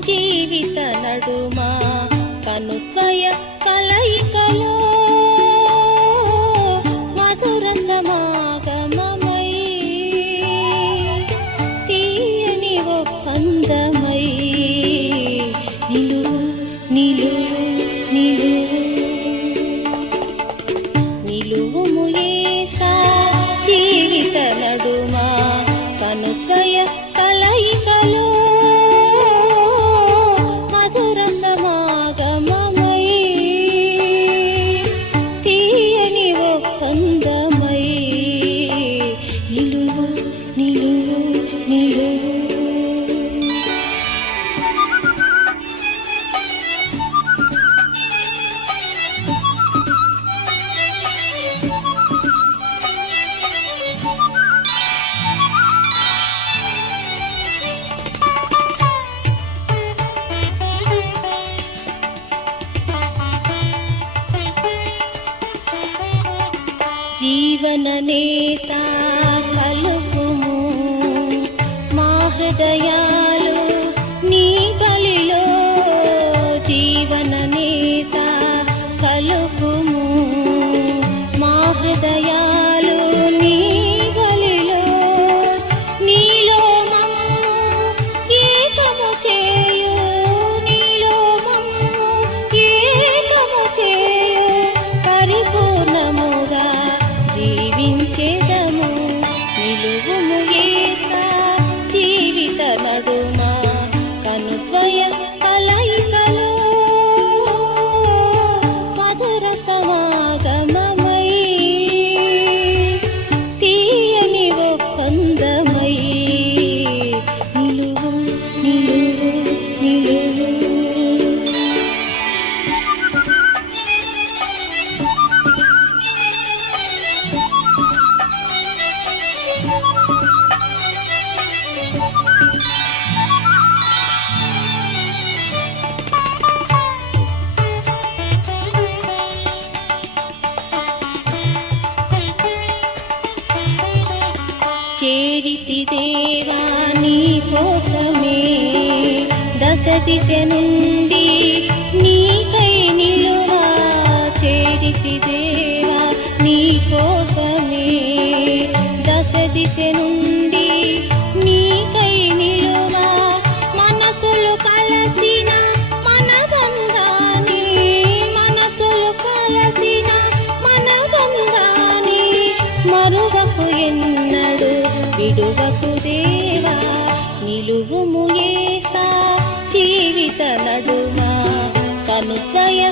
జీవిత जीवननेता कलुकुमु मा हृदया చేరితిదేవా నీ కోసమే. దశ దిశ నుండి విడువకు దేవా నిలువుము ఏసా జీవిత నడుమా కనుసయ